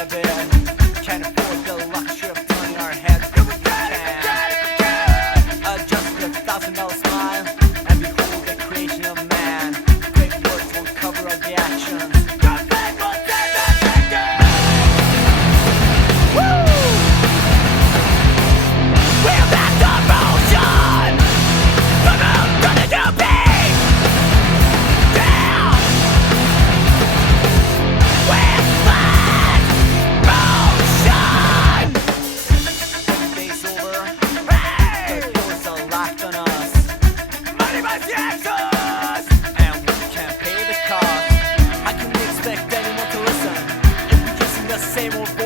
a bit. Can't afford the luxury of turning our heads. But we can adjust a $1,000 smile and behold the creation of man. Great words won't cover all the actions. And we can't pay the cost. How can we expect anyone to listen if we're using the same old voice?